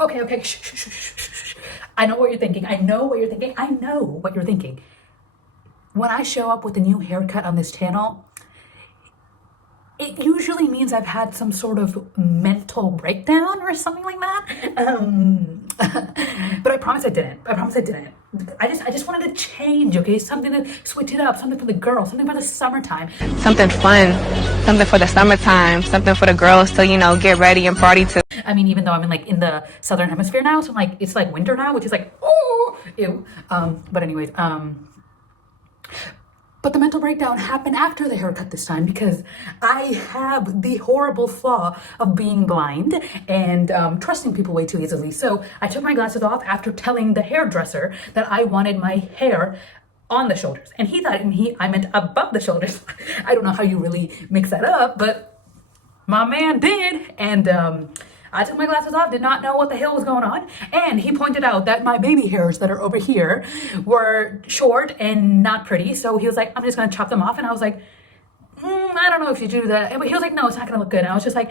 Okay. Shh. I know what you're thinking. I know what you're thinking. I know what you're thinking. When I show up with a new haircut on this channel, it usually means I've had some sort of mental breakdown or something like that. But I promise I didn't. I just wanted to change, okay? Something to switch it up, something for the girls, something for the summertime. Something fun, something for the summertime, something for the girls to, get ready and party to. I mean, even though I'm in the southern hemisphere now, so it's like winter now, which is like, oh, ew. But anyways, but the mental breakdown happened after the haircut this time because I have the horrible flaw of being blind and trusting people way too easily. So I took my glasses off after telling the hairdresser that I wanted my hair on the shoulders. And he thought I meant above the shoulders. I don't know how you really mix that up, but my man did. And I took my glasses off, did not know what the hell was going on. And he pointed out that my baby hairs that are over here were short and not pretty. So he was like, I'm just going to chop them off. And I was like, I don't know if you do that. But he was like, no, it's not going to look good. And I was just like,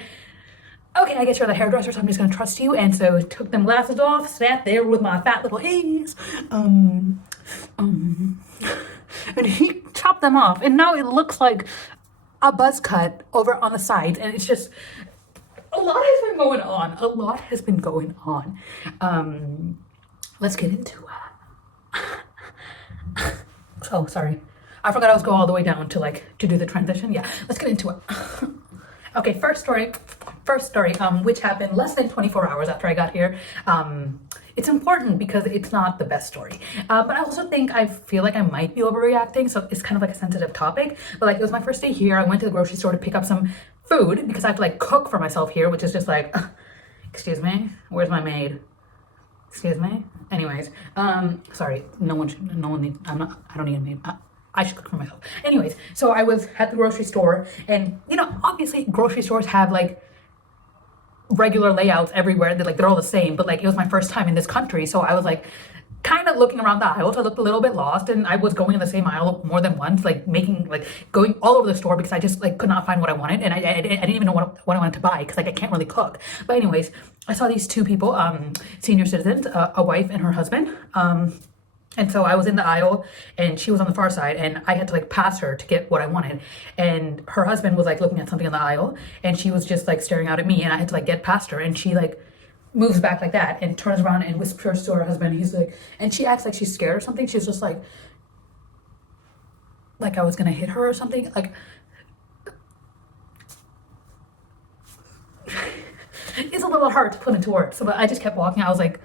okay, I guess you're the hairdresser, so I'm just going to trust you. And so took them glasses off, sat there with my fat little hands. And he chopped them off. And now it looks like a buzz cut over on the sides. And it's just... a lot has been going on. Let's get into it. Oh, sorry. I forgot I was going all the way down to do the transition. Yeah, let's get into it. Okay, first story, which happened less than 24 hours after I got here. It's important because it's not the best story. But I also I feel like I might be overreacting, so it's kind of like a sensitive topic. But it was my first day here. I went to the grocery store to pick up some food because I have to cook for myself here, which is just excuse me, where's my maid? Excuse me. Anyways, sorry, no one needs, I don't need a maid. I should cook for myself. Anyways, so I was at the grocery store and, obviously grocery stores have regular layouts everywhere. They're all the same, but it was my first time in this country. So I was kind of looking around the aisles. I looked a little bit lost and I was going in the same aisle more than once, going all over the store because I just could not find what I wanted. And I didn't even know what I wanted to buy because I can't really cook. But anyways, I saw these two people, senior citizens, a wife and her husband. And so I was in the aisle and she was on the far side and I had to pass her to get what I wanted. And her husband was looking at something in the aisle and she was just staring out at me and I had to get past her and she moves back like that and turns around and whispers to her husband. He's and she acts like she's scared or something. She's just like I was gonna hit her or something. It's a little hard to put into words. So but I just kept walking. I was like,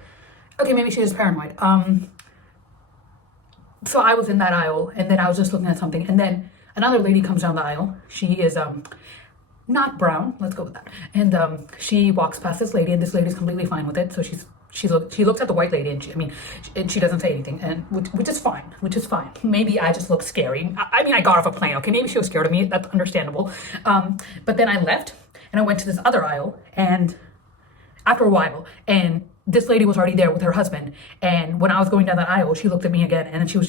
okay, maybe she's paranoid. So I was in that aisle and then I was just looking at something and then another lady comes down the aisle. She is not brown, let's go with that. And she walks past this lady and this lady's completely fine with it. So she looks at the white lady and she doesn't say anything, and which is fine. Maybe I just look scary. I got off a plane, okay? Maybe she was scared of me, that's understandable. But then I left and I went to this other aisle and after a while, and this lady was already there with her husband. And when I was going down that aisle, she looked at me again and then she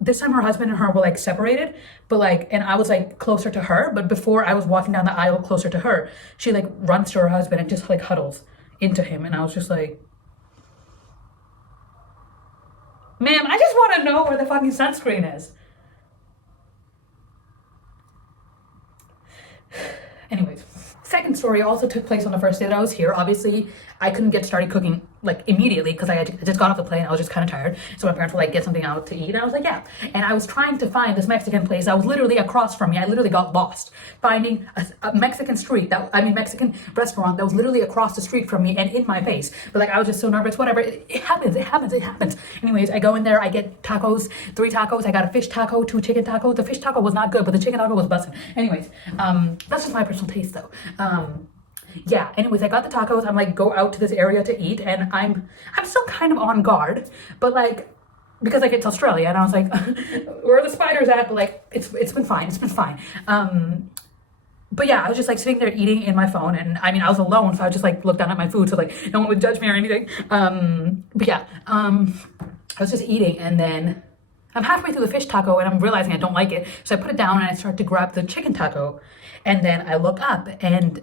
this time her husband and her were separated, but and I was closer to her, but before I was walking down the aisle closer to her, she runs to her husband and just huddles into him. And I was just like, ma'am, I just want to know where the fucking sunscreen is. Anyways, second story also took place on the first day that I was here. Obviously, I couldn't get started cooking immediately because I just got off the plane. I was just kind of tired. So my parents were get something out to eat. And I was like, yeah. And I was trying to find this Mexican place that was literally across from me. I literally got lost finding a Mexican Mexican restaurant that was literally across the street from me and in my face. But I was just so nervous. Whatever. It happens. Anyways, I go in there. I get tacos, 3 tacos. I got a fish taco, 2 chicken tacos. The fish taco was not good, but the chicken taco was busting. Anyways, that's just my personal taste though. Yeah, anyways, I got the tacos. I'm go out to this area to eat and I'm still kind of on guard, but because it's Australia and I was where are the spiders at? But it's been fine. But yeah, I was just sitting there eating in my phone and I was alone, so I just looked down at my food so no one would judge me or anything. But yeah, I was just eating and then I'm halfway through the fish taco and I'm realizing I don't like it. So I put it down and I start to grab the chicken taco and then I look up and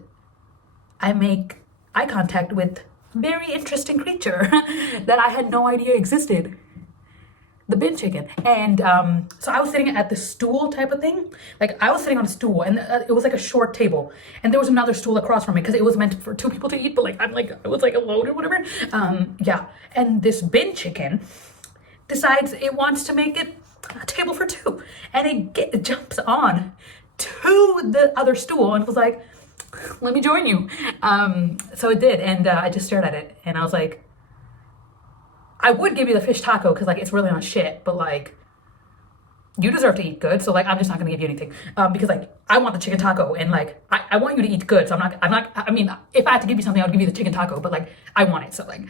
I make eye contact with very interesting creature that I had no idea existed. The bin chicken. And so I was sitting at the stool type of thing. Like I was sitting on a stool, and it was like a short table, and there was another stool across from me because it was meant for two people to eat, but like I was like alone or whatever. Yeah. And this bin chicken decides it wants to make it a table for two, and it jumps on to the other stool and was like, let me join you. So it did, and I just stared at it, and I was like, I would give you the fish taco because like it's really not shit, but like you deserve to eat good, so like I'm just not gonna give you anything because like I want the chicken taco, and like I want you to eat good, so I mean, if I had to give you something, I would give you the chicken taco, but like I want it, so like,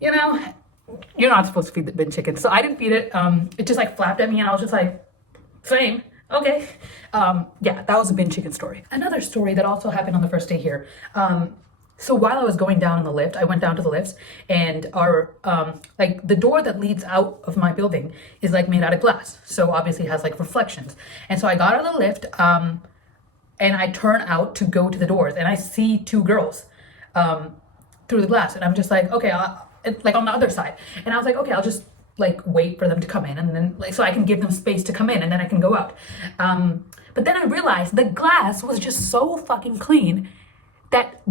you know, you're not supposed to feed the bin chicken, so I didn't feed it. It just like flapped at me, and I was just like, same. Okay. Yeah, that was a bin chicken story. Another story that also happened on the first day here. So while I was going down in the lift, I went down to the lifts, and our like the door that leads out of my building is like made out of glass, so obviously it has like reflections. And so I got out of the lift, and I turn out to go to the doors, and I see two girls through the glass, and I'm just like, okay, like on the other side, and I was like, okay, I'll just like wait for them to come in, and then like so I can give them space to come in, and then I can go out. But then I realized the glass was just so fucking clean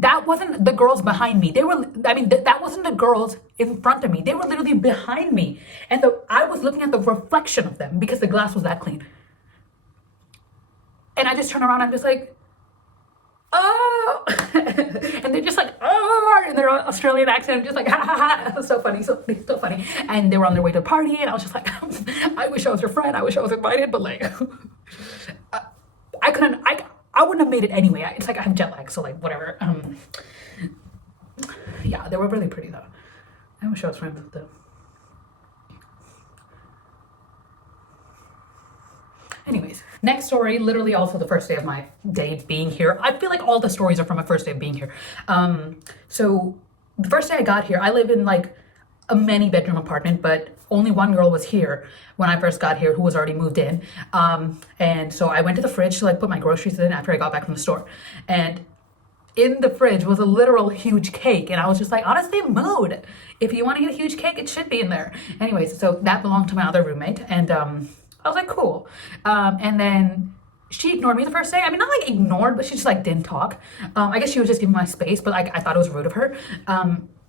that wasn't the girls behind me. They were, I mean, that wasn't the girls in front of me. They were literally behind me, and I was looking at the reflection of them because the glass was that clean. And I just turn around, I'm just like, oh, and they're just like, oh, and their Australian accent, I'm just like, ha ha ha, it was so funny, so funny. And they were on their way to a party, and I was just like, I wish I was your friend, I wish I was invited, but like, I wouldn't have made it anyway. It's like I have jet lag, so like whatever. Yeah, they were really pretty though. I wish I was friends with them. Anyways, next story, literally also the first day of my day being here. I feel like all the stories are from my first day of being here. So the first day I got here, I live in like a many bedroom apartment, but only one girl was here when I first got here who was already moved in. And so I went to the fridge to like put my groceries in after I got back from the store. And in the fridge was a literal huge cake. And I was just like, honestly, mood. If you want to get a huge cake, it should be in there. Anyways, so that belonged to my other roommate. And I was like, cool. And then she ignored me the first day. I mean, not like ignored, but she just like didn't talk. I guess she was just giving my space, but like I thought it was rude of her.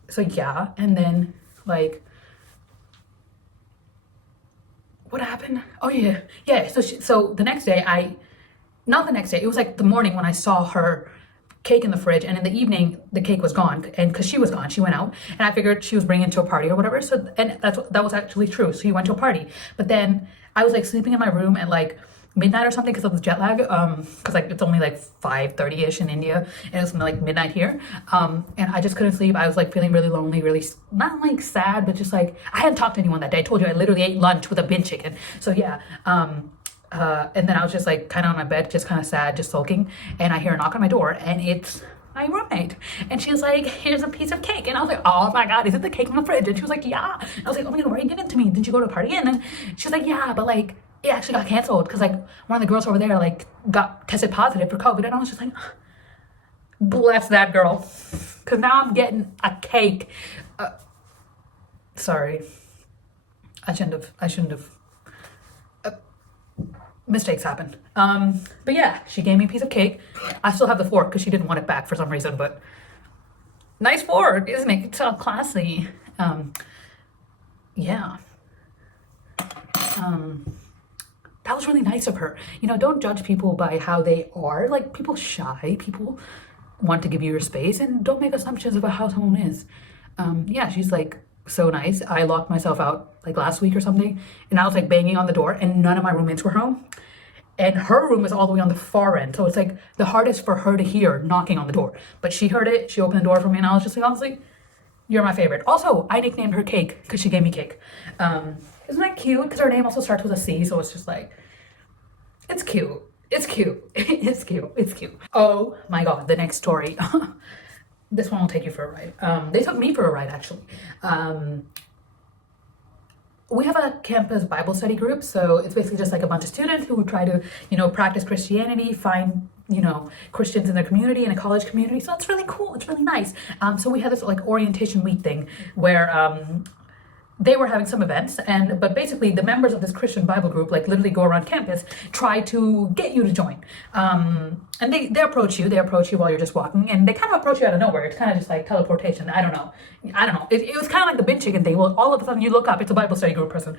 So yeah, and then like, what happened? Oh yeah. So the next day, not the next day. It was like the morning when I saw her cake in the fridge, and in the evening the cake was gone, and because she was gone, she went out, and I figured she was bringing it to a party or whatever. So and that was actually true. So he went to a party, but then I was like sleeping in my room at like midnight or something because of the jet lag, because like it's only like 5:30ish in India, and it's like midnight here, and I just couldn't sleep. I was like feeling really lonely, really not like sad, but just like I hadn't talked to anyone that day. I told you I literally ate lunch with a bin chicken. So yeah, and then I was just like kind of on my bed, just kind of sad, just sulking, and I hear a knock on my door, and it's my roommate, and she was like, here's a piece of cake, and I was like, oh my god, is it the cake from the fridge? And she was like, yeah. And I was like, oh my god, why are you giving it to me? Didn't you go to a party? And then she was like, yeah, but like it actually got canceled because like one of the girls over there like got tested positive for COVID, and I was just like, bless that girl, because now I'm getting a cake. Sorry, I shouldn't have. Mistakes happen. But yeah, she gave me a piece of cake. I still have the fork because she didn't want it back for some reason, but nice fork, isn't it? It's all classy. Yeah. That was really nice of her. You know, don't judge people by how they are. Like, people shy, people want to give you your space, and don't make assumptions about how someone is. Yeah, she's like so nice. I locked myself out like last week or something, and I was like banging on the door, and none of my roommates were home. And her room is all the way on the far end, so it's like the hardest for her to hear knocking on the door. But she heard it, she opened the door for me, and I was just like, honestly, you're my favorite. Also, I nicknamed her Cake because she gave me cake. Isn't that cute? Because her name also starts with a C, so it's just like, it's cute. It's cute. It's cute. It's cute. Oh my god, the next story. This one will take you for a ride. They took me for a ride, actually. We have a campus Bible study group, so it's basically just like a bunch of students who try to, you know, practice Christianity, find you know, Christians in their community, in a college community. So it's really cool. It's really nice. So we had this like orientation week thing where they were having some events, but basically the members of this Christian Bible group like literally go around campus, try to get you to join. And they approach you while you're just walking, and they kind of approach you out of nowhere. It's kind of just like teleportation. I don't know. It was kind of like the bin chicken thing. Well, all of a sudden you look up, it's a Bible study group person,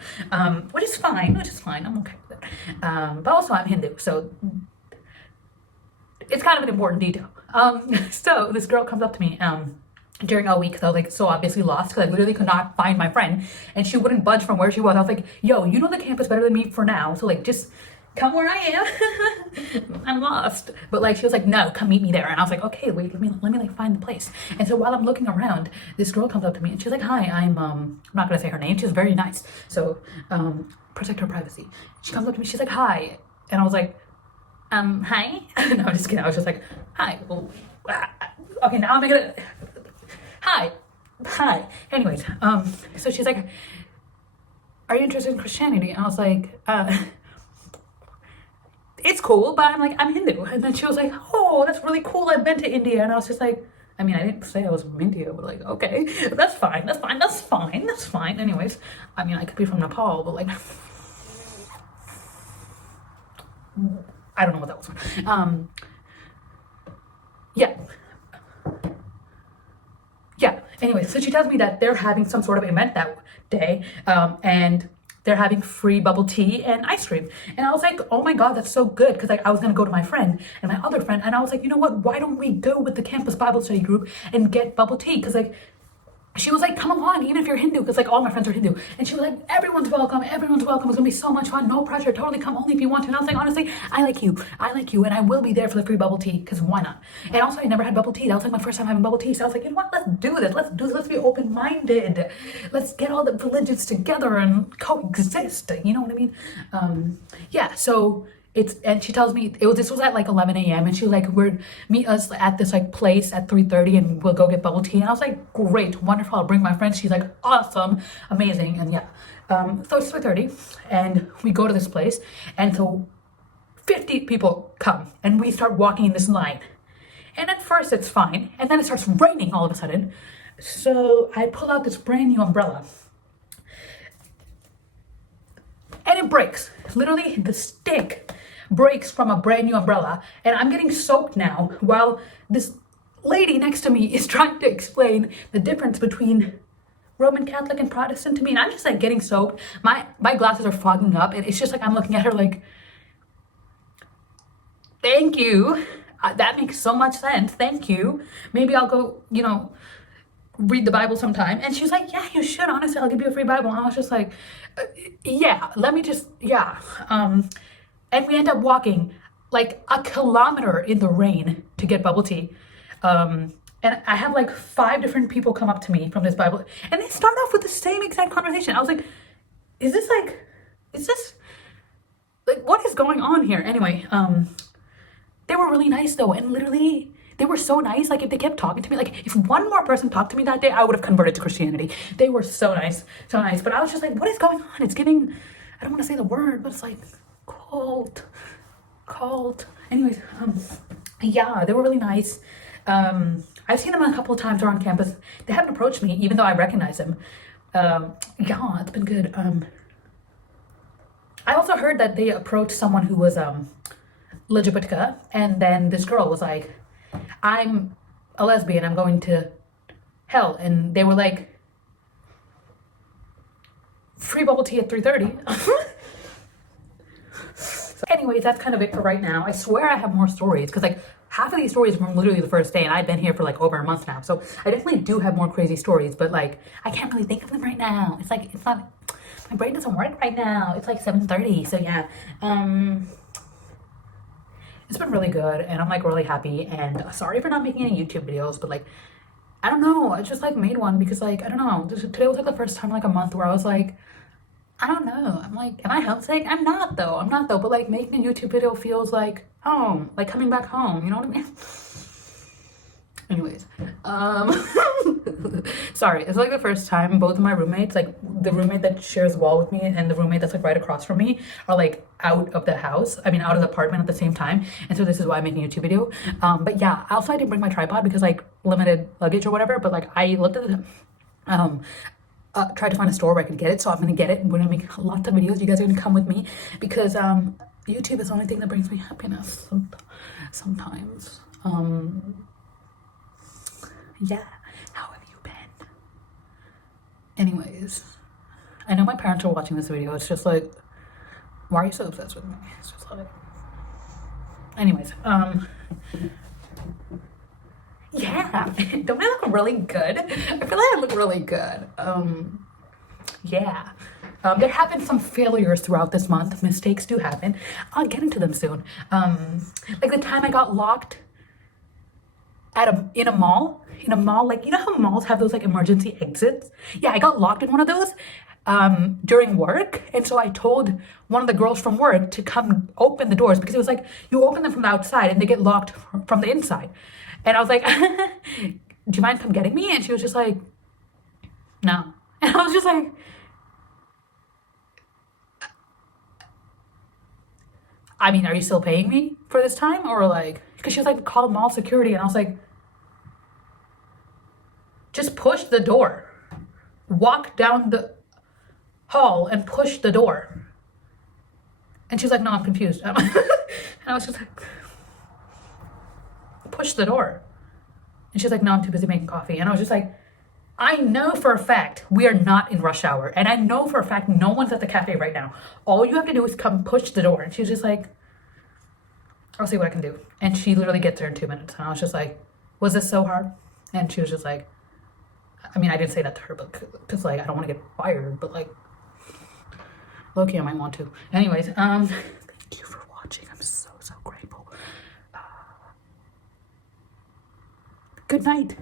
which is fine. I'm okay with it. But also I'm Hindu, so it's kind of an important detail. So this girl comes up to me, during a week, because I was like so obviously lost, because I literally could not find my friend, and she wouldn't budge from where she was. I was like, yo, you know the campus better than me for now, so like just come where I am. I'm lost. But like she was like, no, come meet me there. And I was like, okay, wait, let me like find the place. And so while I'm looking around, this girl comes up to me and she's like, hi, I'm not gonna say her name, she's very nice, so protect her privacy. She comes up to me, she's like, hi, and I was like, hi. No, I'm just kidding. I was just like, hi. Well, okay, now I'm gonna hi. Anyways, so she's like, are you interested in Christianity? And I was like, it's cool, but I'm Hindu. And then she was like, oh, that's really cool. I've been to India. And I was just like, I mean, I didn't say I was from India, but like, okay, that's fine. Anyways, I mean, I could be from Nepal, but like, I don't know what that was. Yeah. Anyway, so she tells me that they're having some sort of event that day, and they're having free bubble tea and ice cream. And I was like, oh my God, that's so good. Because like I was going to go to my friend and my other friend. And I was like, you know what? Why don't we go with the campus Bible study group and get bubble tea? Because like, she was like, come along, even if you're Hindu, because like all my friends are Hindu. And she was like, everyone's welcome. It's gonna be so much fun. No pressure. Totally come only if you want to. And I was like, honestly, I like you. And I will be there for the free bubble tea, because why not? And also, I never had bubble tea. That was like my first time having bubble tea. So I was like, you know what? Let's do this. Let's be open-minded. Let's get all the religions together and coexist. You know what I mean? Yeah, so and she tells me this was at like 11 a.m. and she was like, meet us at this like place at 3:30 and we'll go get bubble tea. And I was like, great, wonderful, I'll bring my friends. She's like, awesome, amazing. And yeah, so it's 3:30 and we go to this place, and so 50 people come and we start walking in this line. And at first it's fine, and then it starts raining all of a sudden. So I pull out this brand new umbrella and it breaks. Literally, the stick breaks from a brand new umbrella, and I'm getting soaked now while this lady next to me is trying to explain the difference between Roman Catholic and Protestant to me, and I'm just like getting soaked. My glasses are fogging up, and it's just like I'm looking at her like, thank you. That makes so much sense. Thank you. Maybe I'll go, read the Bible sometime. And she was like, yeah, you should. Honestly, I'll give you a free Bible. And I was just like, yeah, and we end up walking like a kilometer in the rain to get bubble tea. And I have like 5 different people come up to me from this Bible, and they start off with the same exact conversation. I was like, is this like, what is going on here? Anyway, they were really nice though, and literally they were so nice. Like if they kept talking to me, like if one more person talked to me that day, I would have converted to Christianity. They were so nice. But I was just like, what is going on? It's giving, I don't want to say the word, but it's like cold. Anyways, yeah, they were really nice. I've seen them a couple of times around campus. They haven't approached me, even though I recognize them. Yeah, it's been good. I also heard that they approached someone who was LGBTQ, and then this girl was like, I'm a lesbian, I'm going to hell. And they were like, free bubble tea at 3:30. So anyways, that's kind of it for right now. I swear I have more stories, because like half of these stories are from literally the first day, and I've been here for like over a month now. So I definitely do have more crazy stories, but like I can't really think of them right now. It's not, my brain doesn't work right now. It's like 7:30. So yeah, it's been really good, and I'm like really happy, and sorry for not making any YouTube videos, but like, I don't know, I just like made one because like, I don't know, today was like the first time in like a month where I was like, I don't know, I'm like, am I homesick? I'm not though, but like making a YouTube video feels like home, like coming back home, you know what I mean? Anyways, Sorry, it's like the first time both of my roommates, like the roommate that shares a wall with me and the roommate that's like right across from me, are like out of the house. I mean, out of the apartment at the same time. And so this is why I'm making a YouTube video. But yeah, also I didn't bring my tripod because like limited luggage or whatever. But like I looked at the tried to find a store where I could get it, so I'm gonna get it. I'm gonna make lots of videos. You guys are gonna come with me because YouTube is the only thing that brings me happiness sometimes. Yeah, how have you been? Anyways, I know my parents are watching this video. It's just like, why are you so obsessed with me? It's just like, anyways, yeah, don't I look really good? I feel like I look really good. Yeah. There have been some failures throughout this month. Mistakes do happen. I'll get into them soon. Like the time I got locked in a mall, like you know how malls have those like emergency exits? Yeah, I got locked in one of those during work, and so I told one of the girls from work to come open the doors because it was like you open them from the outside and they get locked from the inside. And I was like, do you mind come getting me? And she was just like, no. And I was just like, I mean, are you still paying me for this time? Or like, because she was like, call mall security. And I was like, just push the door. Walk down the hall and push the door. And she was like, no, I'm confused. And I was just like, push the door. And she's like, no, I'm too busy making coffee. And I was just like, I know for a fact we are not in rush hour. And I know for a fact no one's at the cafe right now. All you have to do is come push the door. And she was just like, I'll see what I can do. And she literally gets there in 2 minutes. And I was just like, was this so hard? And she was just like, I mean, I didn't say that to her, but because like, I don't want to get fired, but like, low-key, I might want to. Anyways, thank you for watching. I'm so grateful. Good night.